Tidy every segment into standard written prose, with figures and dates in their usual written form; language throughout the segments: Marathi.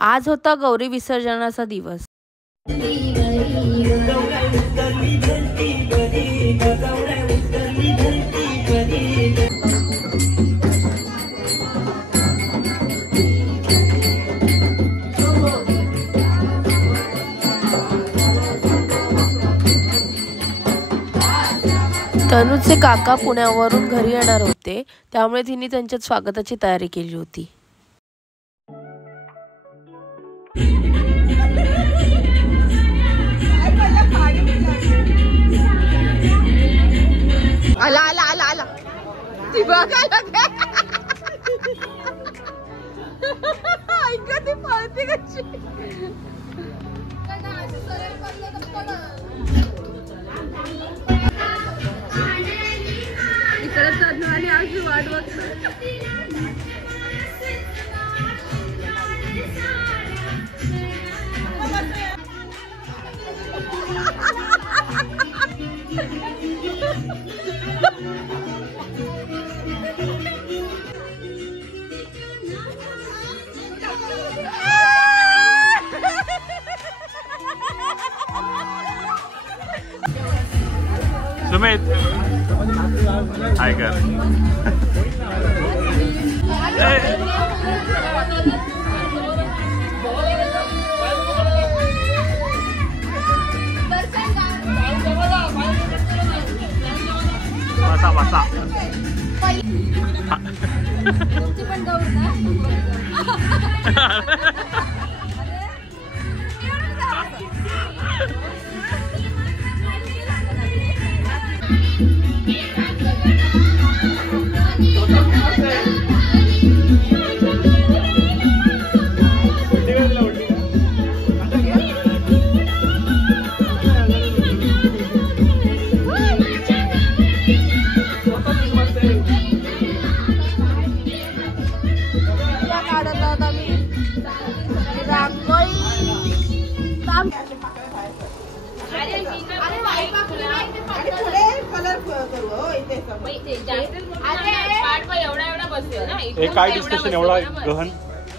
आज होता गौरी विसर्जनाचा दिवस। तनुचे काका पुण्यावरून घरी येणार होते, त्यामुळे तिने त्यांच्या स्वागताची तयारी केली होती। आला आला आला आला ती बघायला ऐका ती पळते कशी इकडे चढणं आणि अशी वाट बघतात। सुमित हाय कर बसा बसा काय डिस्कशन एवढा गहन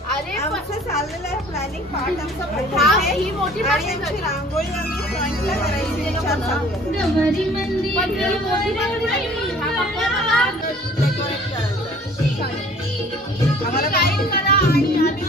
आमचं चाललेलं आहे प्लॅनिंग पार्ट आमचा ही मोठी रांगोळी आम्ही फ्रंटला करायची विचार चालू आहे। आम्हाला गाईड करा आणि आम्ही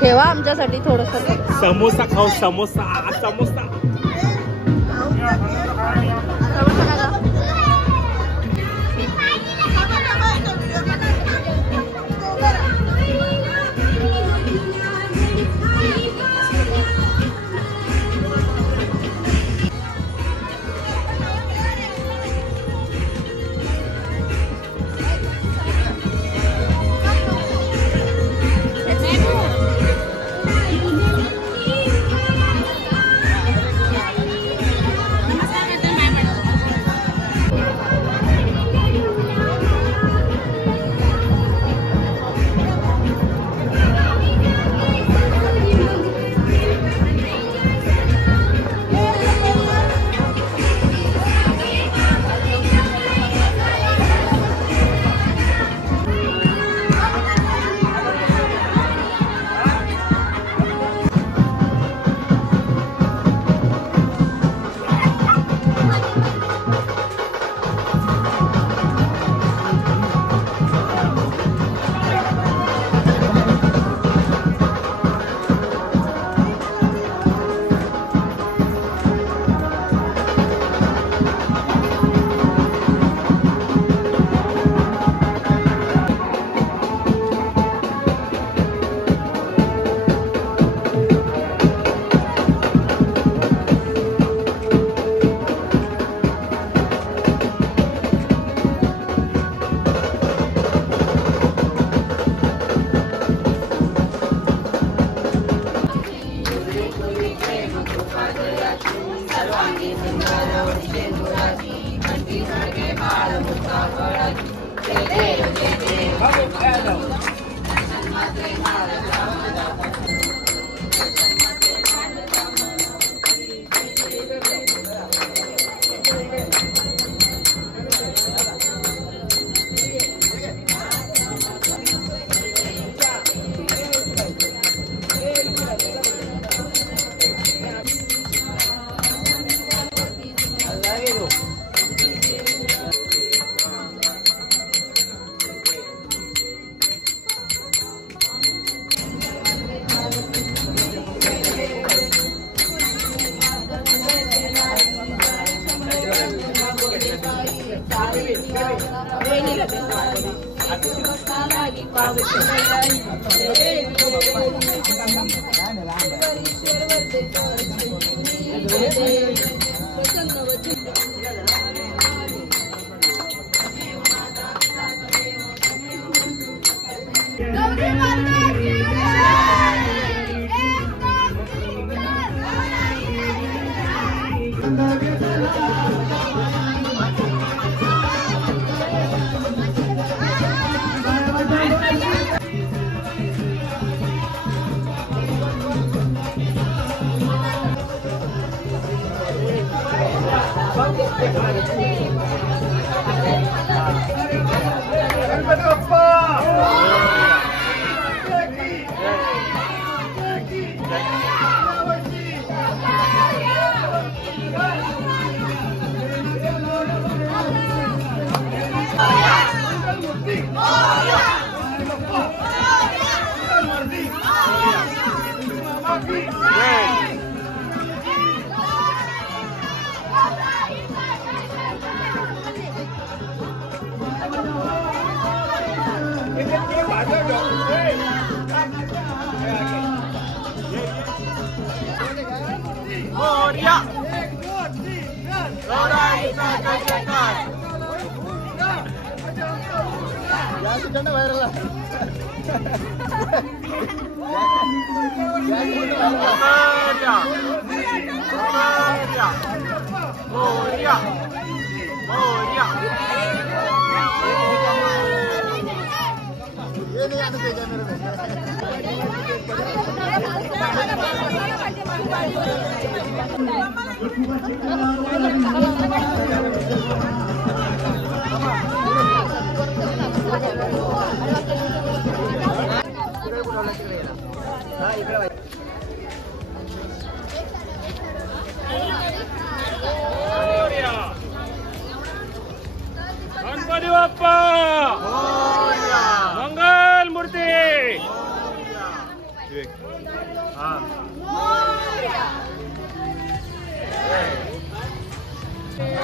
ठेवा आमच्यासाठी थोडंसं समोसा खाऊ समोसा समोसा गणपती बाप्पा मंगल मूर्ती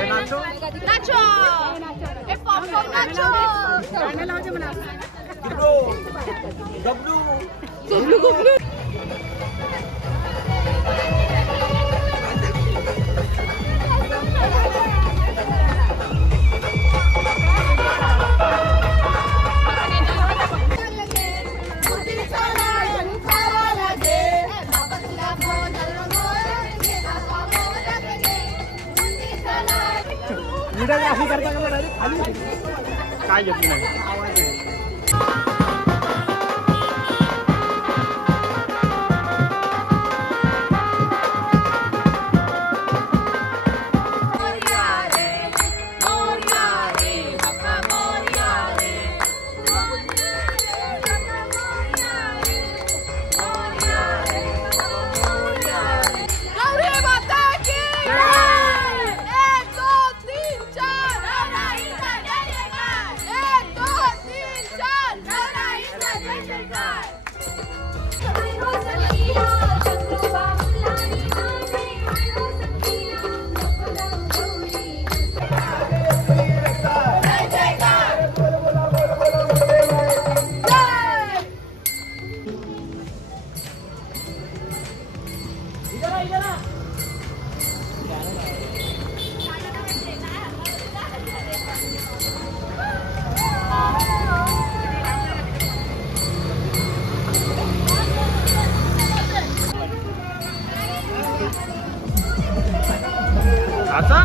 नाचो नाचो काय घेतली नाही आता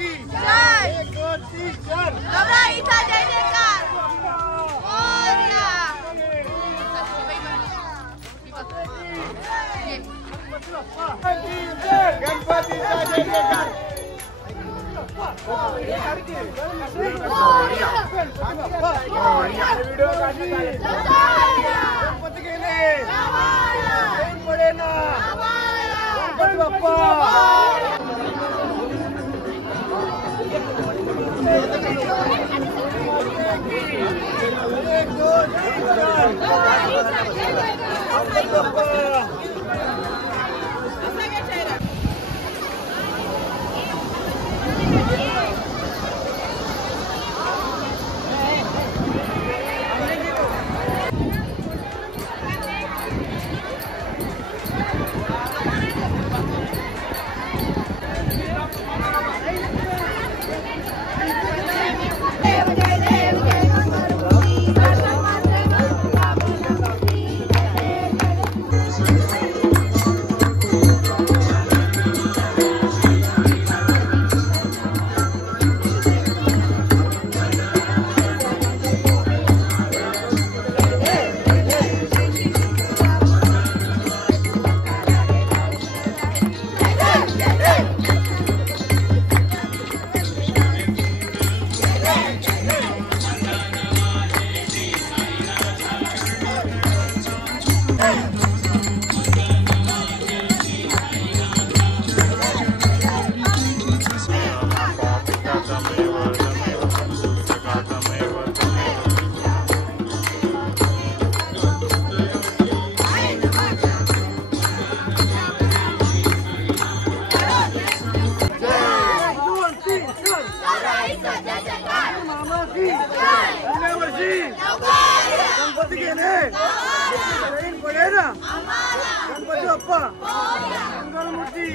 की जय। 1 2 3 4 गौराईचा जय जयकार मोरया। गणपतीचा जय जयकार। गणपती गेले पडे ना गणपती बाप्पा। गणपती गेले पडे ना गणपती बाप्पा मंगलमूर्ती।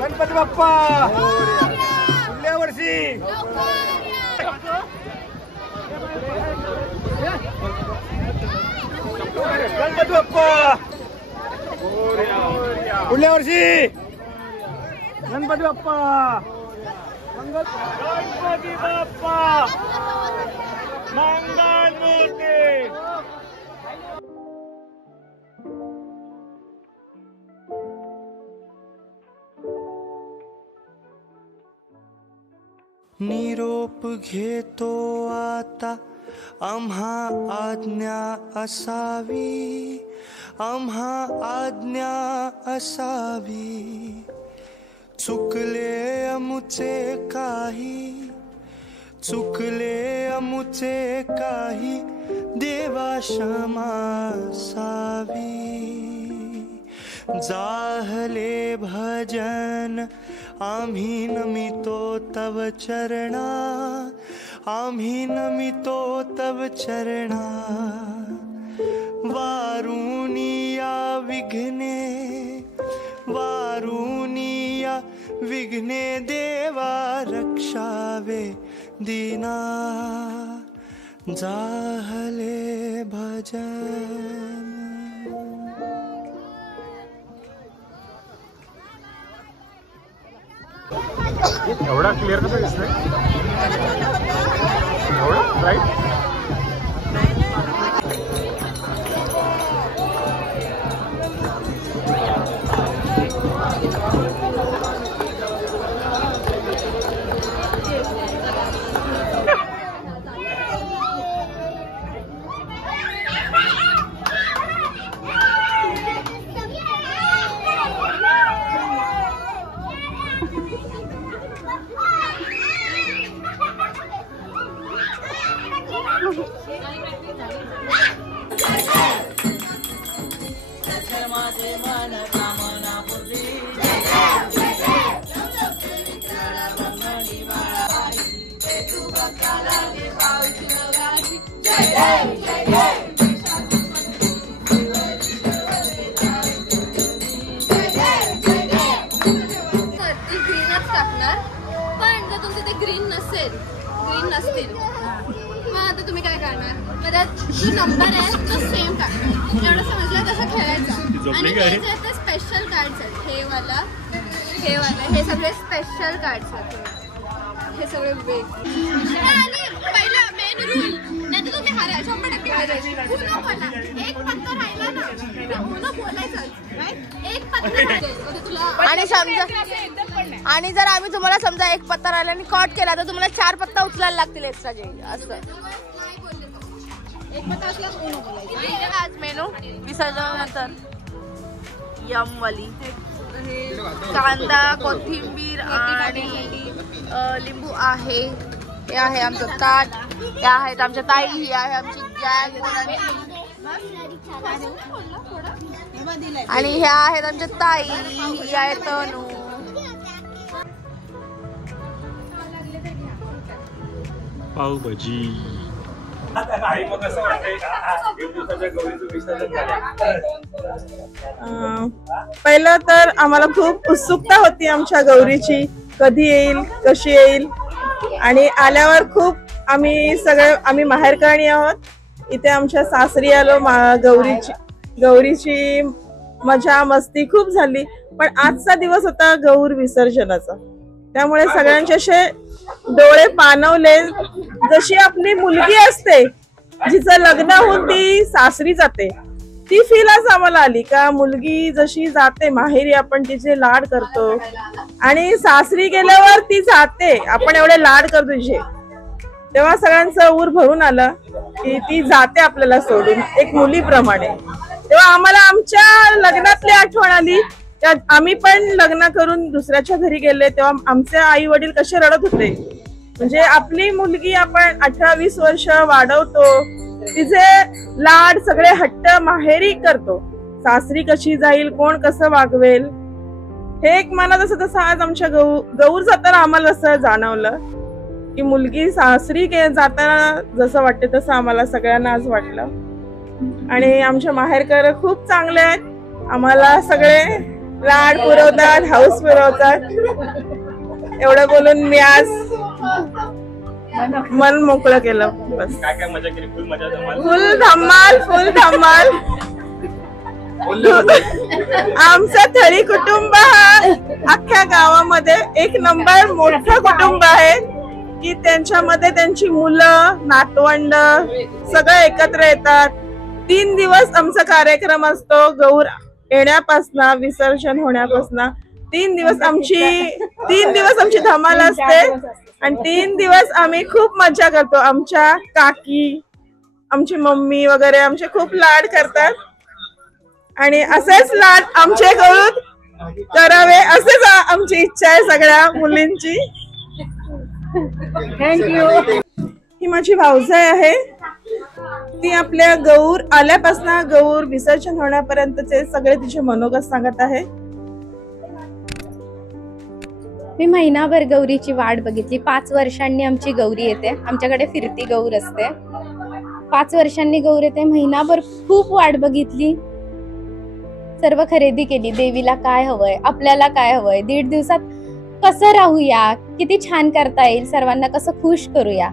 गणपती बाप्पा पुढल्या वर्षी। गणपती बाप्पा पुढल्या वर्षी। गणपती बाप्पा गणपती बाप्पा मंगलमूर्ती। निरोप घेतो आता आम्हा आज्ञा असावी, आम्हा आज्ञा असावी। चुकले अमुचे काही, चुकले अमुचे काही, देवा क्षमा असावी। जाहले भजन आम्ही नमितो तव चरणा, आम्ही नमितो तव चरणा। वारुनिया विघ्ने, वारुनिया विघ्ने, देवा रक्षावे दीना। जाहले भजन। एवढा क्लिअर कसं दिसतंय? एवढं राईट? जय जय टाकणार, पण जर तुमचं ते ग्रीन नसतील मग आता तुम्ही काय करणार? मग जो नंबर आहे तो सेम टाकणार. एवढं समजलं कसं खेळायचं. आणि हे जे ते स्पेशल कार्ड्स आहेत, हे वाला हे सगळे स्पेशल कार्ड्स आहेत. हे सगळे वेग आणि पहिला मेन रूल नाही तर तुम्ही हारा 100% हारायचे. उनो बोला, एक पत्ता राहिला ना उनो बोलायचं, एक पत्ता राहिला तुला. आणि समजा आणि जर आम्ही तुम्हाला समजा एक पत्ता राहिला आणि कॉट केला तर तुम्हाला 4 पत्ता उचलायला लागतील एक्स्ट्रा जे असं. एक पत्ता असला उनो बोलायचं. आज मेनू विसर्जनानंतर यमवाली कांदा, कोथिंबीर आणि लिंबू आहे. हे आहे आमचं ताट, हे आहेत आमच्या ताई, ही आहे आमची गॅंग आणि ह्या आहेत आमच्या ताई, ही आहे तनू. पावभाजी. पहिलं तर आम्हाला खूप उत्सुकता होती आमच्या गौरीची, कधी येईल, कशी येईल. आणि आल्यावर खूप आम्ही माहेरकरणी आहोत. इथे आमच्या सासरी आलो. गौरीची मजा मस्ती खूप झाली. पण आजचा दिवस होता गौर विसर्जनाचा, त्यामुळे सगळ्यांचे असे डोळे पाणवले. जशी आपली मुलगी असते जिचं लग्न होऊन ती सासरी जाते, ती फील आज आम्हाला आली का मुलगी जशी जाते माहेरी आपण तिचे लाड करतो आणि सासरी गेल्यावर ती जाते आपण एवढे लाड करतो तिचे, तेव्हा सगळ्यांचं ऊर भरून आलं की ती जाते आपल्याला सोडून एक मुलीप्रमाणे. तेव्हा आम्हाला आमच्या लग्नातली आठवण आली. आम्ही पण लग्न करून दुसऱ्याच्या घरी गेले तेव्हा आमचे आई वडील कसे रडत होते. म्हणजे आपली मुलगी आपण 18-20 वर्ष वाढवतो, तिचे लाड सगळे हट्ट माहेरी करतो, सासरी कशी जाईल, कोण कसं वागवेल, हे एक मनात असं. तसं आज आमच्या गौर जाताना आम्हाला असं जाणवलं की मुलगी सासरी जाताना जसं वाटते तसं आम्हाला सगळ्यांना आज वाटलं. आणि आमच्या माहेरकर खूप चांगले आहेत, आम्हाला सगळे लाड पुरवतात, हाऊस पुरवतात. एवढं बोलून मी आज मन मोकळं केलं. बस काय मजा केली? फुल धमाल. आमचं थळी कुटुंब हा अख्ख्या गावामध्ये एक नंबर मोठं कुटुंब आहे की त्यांच्यामध्ये त्यांची मुलं, नातवंड सगळे एकत्र येतात. 3 दिवस आमचा कार्यक्रम असतो. गौर येण्यापासून विसर्जन होण्यापासून 3 दिवस आमची धमाल असते. आणि 3 दिवस आम्ही खूप मजा करतो. आमच्या काकी, आमची मम्मी वगैरे आमचे खूप लाड करतात आणि असेच लाड आमचे करून करावे असेच आमची इच्छा आहे सगळ्या मुलींची. थँक्यू. ही माझी भाऊजाई आहे. ती आपल्या गौर आल्यापासून गौर विसर्जन होण्यापर्यंतचे सगळे तिचे मनोगत सांगत आहे. मी महिनाभर गौरीची वाट बघितली. 5 वर्षांनी आमची गौरी येते. आमच्याकडे फिरती गौर असते. 5 वर्षांनी गौर येते. महिनाभर खूप वाट बघितली. सर्व खरेदी केली. देवीला काय हवंय, आपल्याला काय हवंय, 1.5 दिवसात कसं राहूया, किती छान करता येईल, सर्वांना कसं खुश करूया,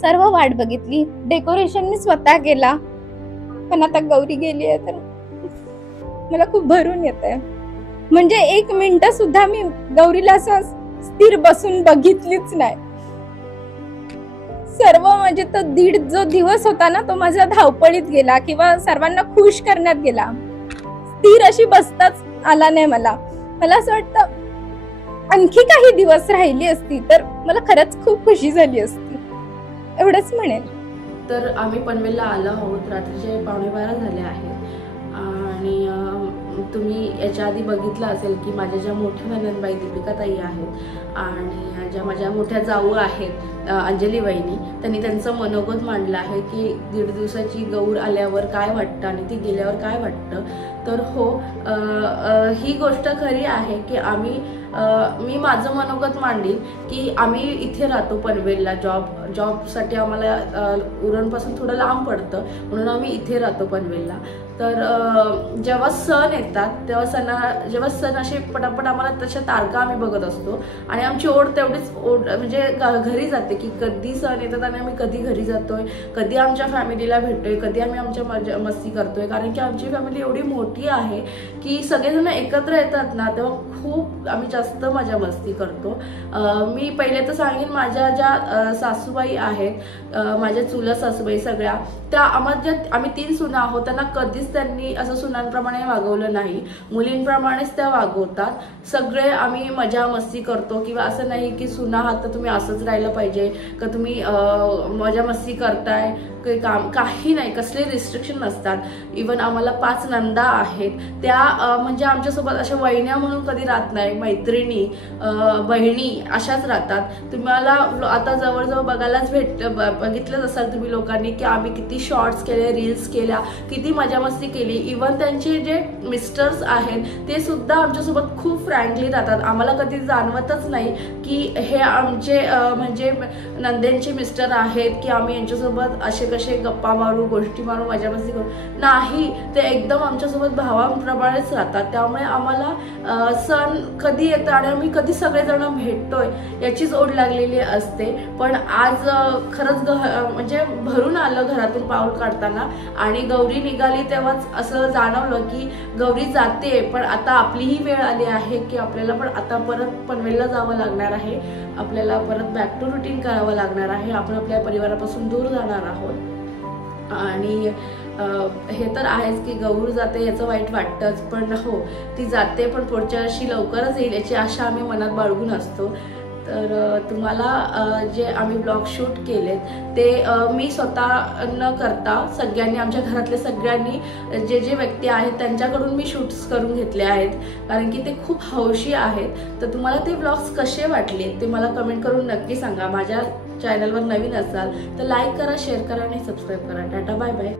सर्व वाट बघितली. डेकोरेशन मी स्वतः केला. पण आता गौरी गेली आहे तर मला खूप भरून येत आहे. म्हणजे 1 मिनिट सुद्धा मी गौरीला असं स्थिर बसून बघितलीच नाही. सर्व म्हणजे तो 1.5 जो दिवस होता ना तो माझ्या धावपळीत गेला किंवा सर्वांना खुश करण्यात गेला. स्थिर अशी बसताच आला नाही मला. असं वाटतं आणखी काही दिवस राहिली असती तर मला खरंच खूप खुशी झाली असती. एवढंच म्हणेल. तर आम्ही पनवेलला आलो आहोत. रात्रीचे 11:15 झाले आहेत आणि तुम्ही याच्या आधी बघितलं असेल की माझ्या ज्या मोठ्या नंदनबाई दीपिका ताई आहेत आणि ज्या माझ्या मोठ्या जाऊ आहेत अंजली वहिनी, त्यांनी त्यांचं मनोगत मांडलं आहे की 1.5 दिवसाची गौर आल्यावर काय वाटतं आणि ती गेल्यावर काय वाटतं. तर हो, ही गोष्ट खरी आहे की मी माझं मनोगत मांडीन की आम्ही इथे राहतो पनवेलला. जॉबसाठी आम्हाला उरणपासून थोडं लांब पडतं म्हणून आम्ही इथे राहतो पनवेलला. तर जेव्हा सण येतात जेव्हा सण असे पटापट आम्हाला तशा तारखा आम्ही बघत असतो आणि आमची ओढ तेवढीच म्हणजे घरी जाते की कधी सण येतात आणि आम्ही कधी घरी जातोय, कधी आमच्या फॅमिलीला भेटतोय, कधी आम्ही आमच्या मस्ती करतोय. कारण की आमची फॅमिली एवढी मोठी आहे की सगळेजण एकत्र येतात ना, तेव्हा खूप आम्ही जास्त मजा मस्ती करतो. मी पहिले तर सांगेन, माझ्या ज्या सासूबाई आहेत, माझ्या चुलत सासूबाई सगळ्या, त्या आम्ही 3 सुना आहोत, त्यांना कधीच त्यांनी असं सुनांप्रमाणे वागवलं नाही. मुलींप्रमाणेच त्या वागवतात. सगळे आम्ही मजा मस्ती करतो किंवा असं नाही की सुना आहात तर तुम्ही असंच राहिलं पाहिजे का तुम्ही मजा मस्ती करताय काम, काही नाही, कसले रिस्ट्रिक्शन नसतात. इवन आम्हाला 5 नंदा आहेत, त्या म्हणजे आमच्यासोबत अशा वहिन्या म्हणून कधी राहत नाही, मैत्रिणी बहिणी अशाच राहतात. तुम्हाला आता जवळजवळ बघायलाच बघितलंच असाल तुम्ही लोकांनी की आम्ही किती शॉर्ट्स केले, रील्स केल्या, किती मजा मस्ती केली. इवन त्यांचे जे मिस्टर्स आहेत ते सुद्धा आमच्यासोबत खूप फ्रँकली राहतात. आम्हाला कधी जाणवतच नाही की हे आमचे म्हणजे नंदेंचे मिस्टर आहेत की आम्ही यांच्यासोबत असे कसे गप्पा मारू, गोष्टी मारू, मजा मस्ती करू, नाही. ते एकदम आमच्यासोबत भावांप्रमाणेच राहतात. त्यामुळे आम्हाला सण कधी येतं आणि आम्ही कधी सगळेजण भेटतोय याचीच ओढ लागलेली असते. पण आज खरंच म्हणजे भरून आलं घरातून पाऊल काढताना आणि गौरी निघाली तेव्हाच असं जाणवलं की गौरी जाते पण आता आपलीही वेळ आली आहे की आपल्याला पण आता परत पनवेलला जावं लागणार आहे, आपल्याला परत बॅक टू रुटीन करावं लागणार आहे, आपण आपल्या परिवारापासून दूर जाणार आहोत. आणि हे तर आहेच की गौर जाते याचं वाईट वाटतंच, पण हो ती जाते पण पुढच्या वर्षी लवकरच येईल याची आशा आम्ही मनात बाळगून असतो. तर तुम्हाला जे आम्ही ब्लॉग शूट केलेत ते मी स्वतः न करता सगळ्यांनी, आमच्या घरातल्या सगळ्यांनी जे व्यक्ती आहेत त्यांच्याकडून मी शूट्स करून घेतले आहेत, कारण की ते खूप हौशी आहेत. तर तुम्हाला ते ब्लॉग्स कसे वाटले ते मला कमेंट करून नक्की सांगा. माझ्या चॅनलवर नवीन असाल तर लाईक करा, शेअर करा आणि सबस्क्राईब करा. टाटा, बाय बाय.